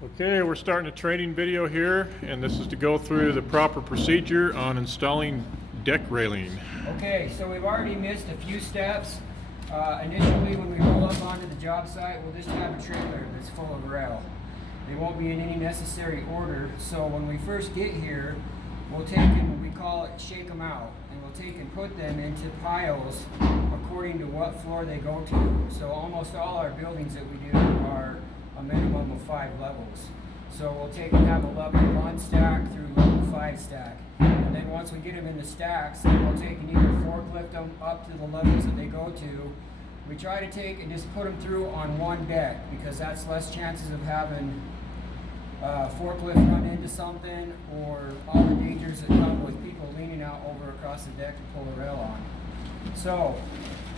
Okay, we're starting a training video here, and this is to go through the proper procedure on installing deck railing. Okay, so we've already missed a few steps. Initially, when we roll up onto the job site, we'll just have a trailer that's full of rail. They won't be in any necessary order, so when we first get here, we'll take and we call it shake them out, and we'll take and put them into piles according to what floor they go to. So almost all our buildings that we do are a minimum of 5 levels. So we'll take and have a level 1 stack through level 5 stack. And then once we get them in the stacks, we'll take and either forklift them up to the levels that they go to. We try to take and just put them through on one deck because that's less chances of having forklift run into something or all the dangers that come with people leaning out over across the deck to pull the rail on. So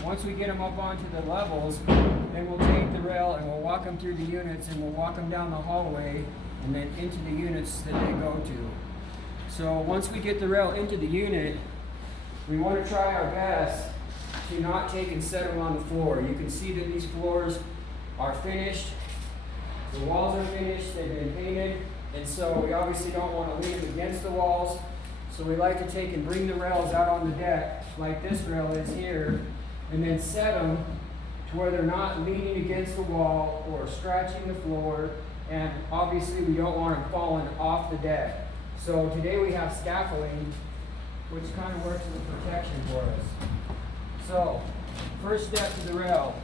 once we get them up onto the levels, then we'll take the rail and we'll walk them through the units and we'll walk them down the hallway and then into the units that they go to. So once we get the rail into the unit, we want to try our best to not take and set them on the floor. You can see that these floors are finished. The walls are finished, they've been painted, and so we obviously don't want to lean them against the walls. So we like to take and bring the rails out on the deck, like this rail is here, and then set them to where they're not leaning against the wall or scratching the floor, and obviously we don't want them falling off the deck. So today we have scaffolding, which kind of works as a protection for us. So, first step to the rail.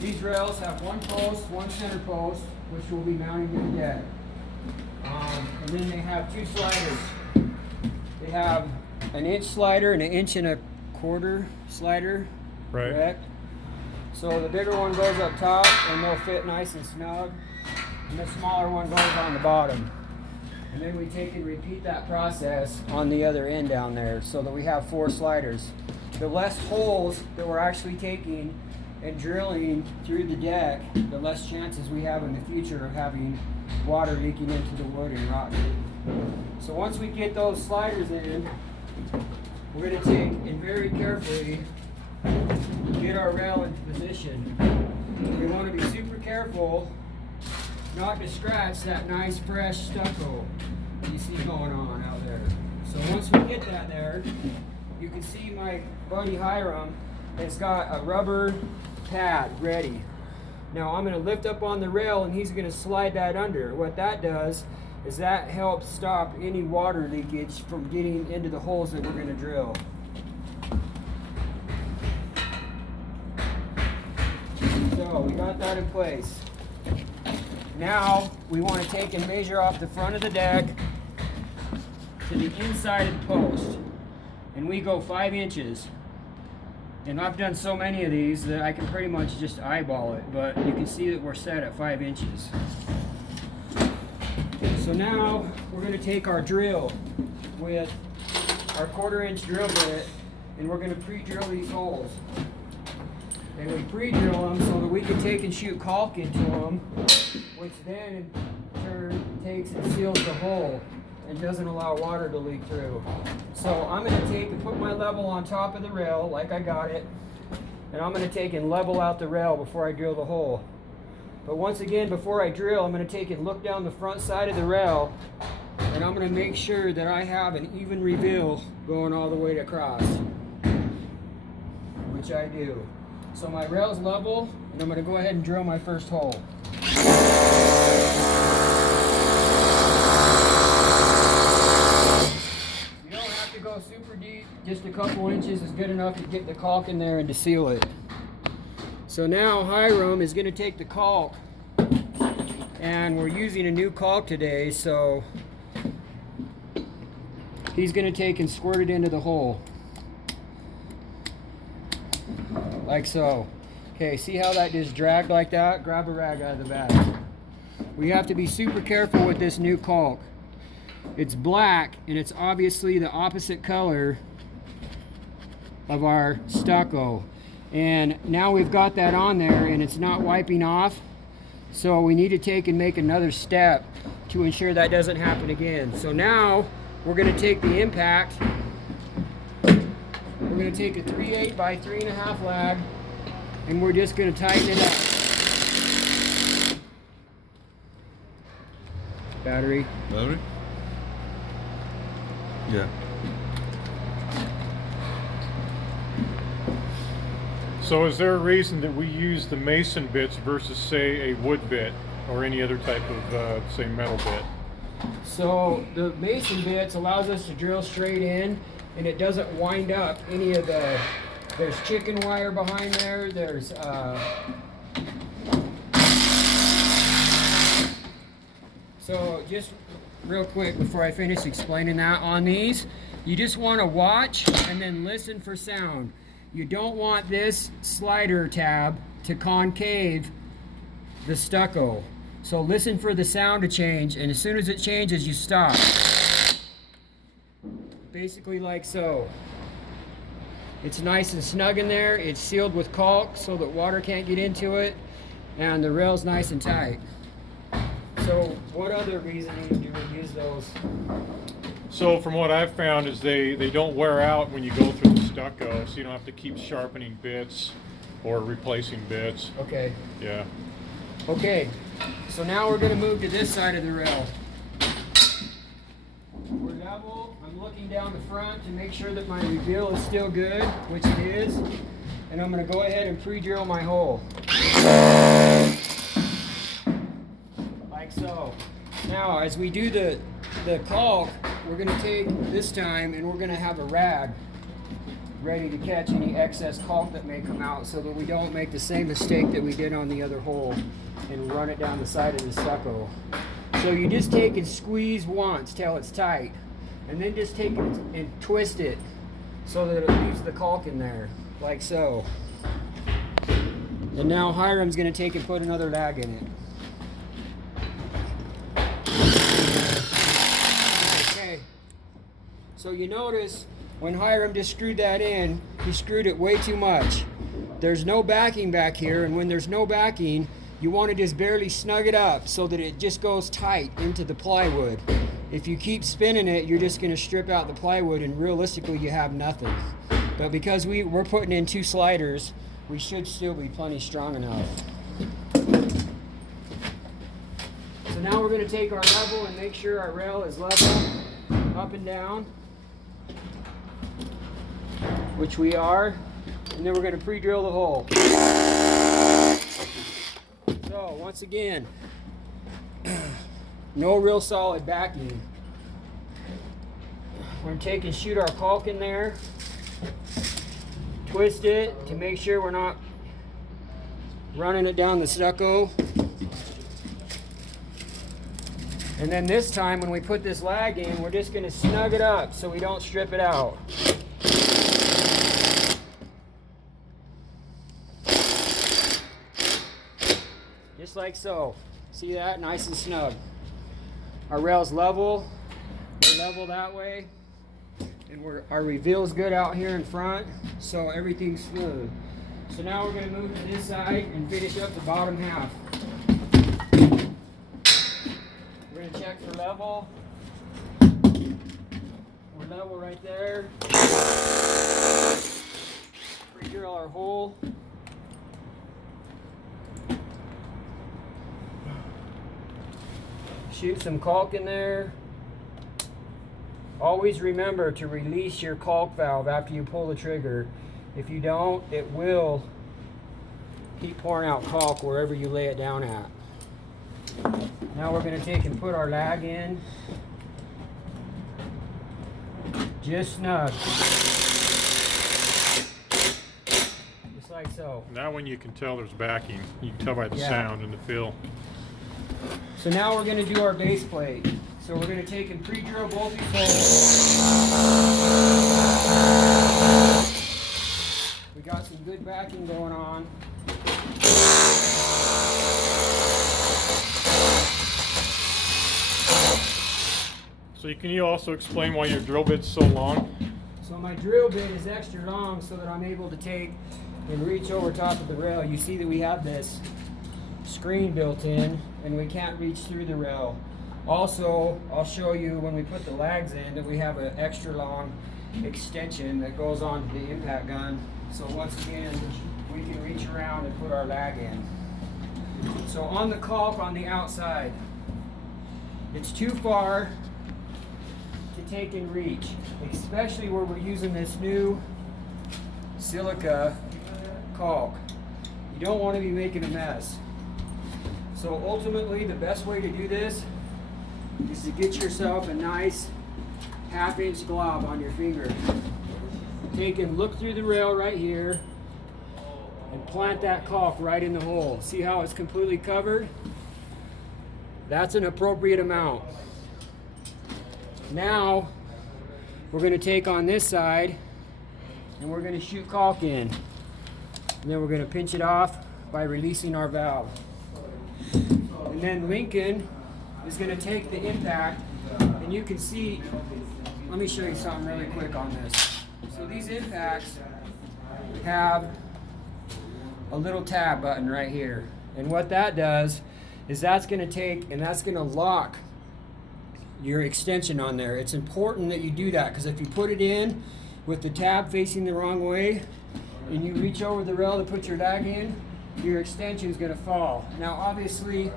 These rails have one post, one center post, which will be mounted to the deck. And then they have 2 sliders. They have an inch slider and an 1.25 inch slider. Right. Correct? So the bigger one goes up top and they'll fit nice and snug. And the smaller one goes on the bottom. And then we take and repeat that process on the other end down there so that we have 4 sliders. The less holes that we're actually taking and drilling through the deck, the less chances we have in the future of having water leaking into the wood and rotting it. So once we get those sliders in, we're going to take and very carefully get our rail into position. We want to be super careful not to scratch that nice fresh stucco you see going on out there. So once we get that there, you can see my buddy Hiram has got a rubber pad ready. Now I'm going to lift up on the rail and he's going to slide that under. What that does is that helps stop any water leakage from getting into the holes that we're going to drill. So we got that in place. Now we want to take and measure off the front of the deck to the inside of the post. And we go 5 inches. And I've done so many of these that I can pretty much just eyeball it, but you can see that we're set at 5 inches. So now we're going to take our drill with our 1/4 inch drill bit and we're going to pre-drill these holes. And we pre-drill them so that we can take and shoot caulk into them, which then in turn takes and seals the hole and doesn't allow water to leak through. So I'm going to take and put my level on top of the rail like I got it, and I'm going to take and level out the rail before I drill the hole. But once again, before I drill, I'm going to take and look down the front side of the rail, and I'm going to make sure that I have an even reveal going all the way across, which I do. So my rail's level, and I'm going to go ahead and drill my first hole. Go super deep, just a couple inches is good enough to get the caulk in there and to seal it. So now Hiram is going to take the caulk, and we're using a new caulk today, so he's going to take and squirt it into the hole like so. Okay, see how that just dragged like that? Grab a rag out of the bag. We have to be super careful with this new caulk. It's black, and it's obviously the opposite color of our stucco. And now we've got that on there, and it's not wiping off. So we need to take and make another step to ensure that doesn't happen again. So now we're going to take the impact. We're going to take a 3/8 by 3.5 lag, and we're just going to tighten it up. Battery. Battery? Yeah. So is there a reason that we use the mason bits versus, say, a wood bit or any other type of, say, metal bit? So the mason bits allows us to drill straight in, and it doesn't wind up any of the, there's chicken wire behind there, there's so just real quick before I finish explaining that, on these, you just want to watch and then listen for sound. You don't want this slider tab to concave the stucco. So listen for the sound to change, and as soon as it changes, you stop. Basically like so. It's nice and snug in there. It's sealed with caulk so that water can't get into it, and the rail's nice and tight. So what other reasoning do we use those? So from what I've found is they don't wear out when you go through the stucco, so you don't have to keep sharpening bits or replacing bits. Okay. Yeah. Okay, so now we're going to move to this side of the rail. We're level. I'm looking down the front to make sure that my reveal is still good, which it is. And I'm going to go ahead and pre-drill my hole. Like so. Now, as we do the caulk, we're going to take this time and we're going to have a rag ready to catch any excess caulk that may come out, so that we don't make the same mistake that we did on the other hole and run it down the side of the stucco. So you just take and squeeze once till it's tight, and then just take it and twist it so that it leaves the caulk in there, like so. And now Hiram's going to take and put another lag in it. Okay. So you notice when Hiram just screwed that in, he screwed it way too much. There's no backing back here, and when there's no backing, you want to just barely snug it up so that it just goes tight into the plywood. If you keep spinning it, you're just going to strip out the plywood, and realistically you have nothing. But because we're putting in 2 sliders, we should still be plenty strong enough. So now we're going to take our level and make sure our rail is level up and down, which we are, and then we're going to pre-drill the hole. So once again, no real solid backing. We're going to take and shoot our caulk in there, twist it to make sure we're not running it down the stucco. And then this time when we put this lag in, we're just going to snug it up so we don't strip it out. Just like so. See that? Nice and snug. Our rail's level. We're level that way. And our reveal's good out here in front, so everything's smooth. So now we're going to move to this side and finish up the bottom half. We're going to check for level. We're level right there. Pre-drill our hole. Shoot some caulk in there. Always remember to release your caulk valve after you pull the trigger. If you don't, it will keep pouring out caulk wherever you lay it down at. Now we're going to take and put our lag in. Just snug. Just like so. Now when you can tell there's backing, you can tell by the Yeah. sound and the feel. So now we're going to do our base plate. So we're going to take and pre-drill both these holes. We got some good backing going on. So can you also explain why your drill bit's so long? So my drill bit is extra long so that I'm able to take and reach over top of the rail. You see that we have this screen built in and we can't reach through the rail. Also, I'll show you when we put the lags in that we have an extra long extension that goes onto the impact gun. So once again, we can reach around and put our lag in. So on the caulk on the outside, it's too far to take and reach, especially where we're using this new silica caulk. You don't want to be making a mess. So ultimately, the best way to do this is to get yourself a nice 1/2 inch glob on your finger. Take and look through the rail right here and plant that caulk right in the hole. See how it's completely covered? That's an appropriate amount. Now, we're going to take on this side and we're going to shoot caulk in. And then we're going to pinch it off by releasing our valve. And then Lincoln is going to take the impact, and you can see, let me show you something really quick on this. So these impacts have a little tab button right here. And what that does is that's going to take and that's going to lock your extension on there. It's important that you do that, because if you put it in with the tab facing the wrong way and you reach over the rail to put your lag in, your extension is going to fall. Now obviously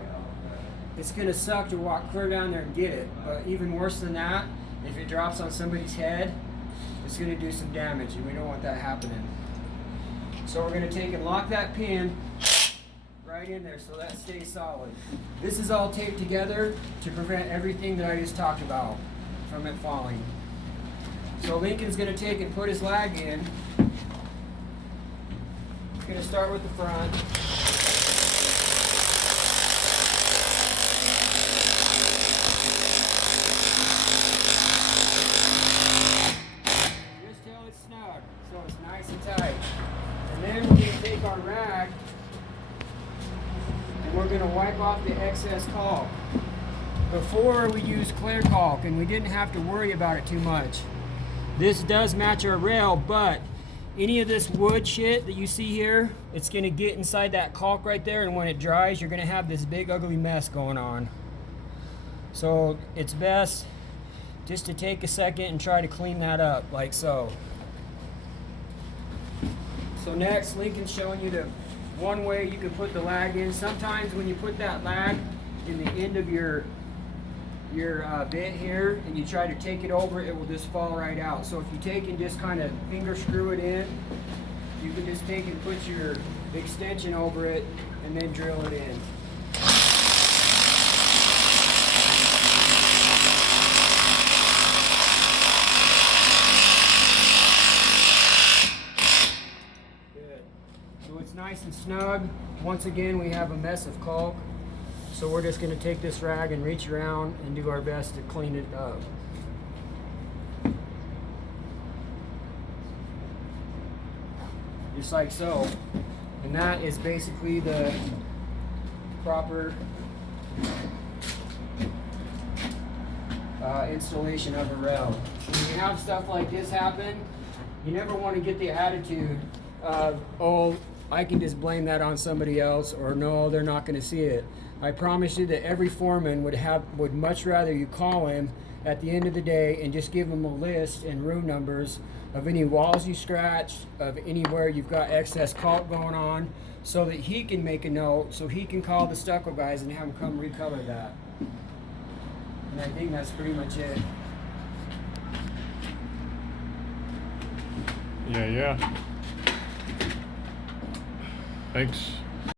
it's going to suck to walk clear down there and get it, but even worse than that, if it drops on somebody's head, it's going to do some damage, and we don't want that happening. So we're going to take and lock that pin right in there so that stays solid. This is all taped together to prevent everything that I just talked about from it falling. So Lincoln's going to take and put his lag in. He's going to start with the front. Just till it's snug, so it's nice and tight. And then we're going to take our rag and we're going to wipe off the excess caulk. Before we used clear caulk and we didn't have to worry about it too much. This does match our rail, but any of this wood shit that you see here, it's going to get inside that caulk right there, and when it dries, you're going to have this big ugly mess going on. So it's best just to take a second and try to clean that up like so. So next, Lincoln's showing you the one way you can put the lag in. Sometimes when you put that lag in the end of your bit here and you try to take it over, it will just fall right out. So if you take and just kind of finger screw it in, you can just take and put your extension over it and then drill it in. Good. So it's nice and snug. Once again, we have a mess of caulk. So we're just going to take this rag and reach around and do our best to clean it up. Just like so. And that is basically the proper installation of a rail. When you have stuff like this happen, you never want to get the attitude of, oh, I can just blame that on somebody else, or no, they're not going to see it. I promise you that every foreman would much rather you call him at the end of the day and just give him a list and room numbers of any walls you scratched, of anywhere you've got excess caulk going on, so that he can make a note, so he can call the stucco guys and have them come recover that. And I think that's pretty much it. Yeah. Thanks.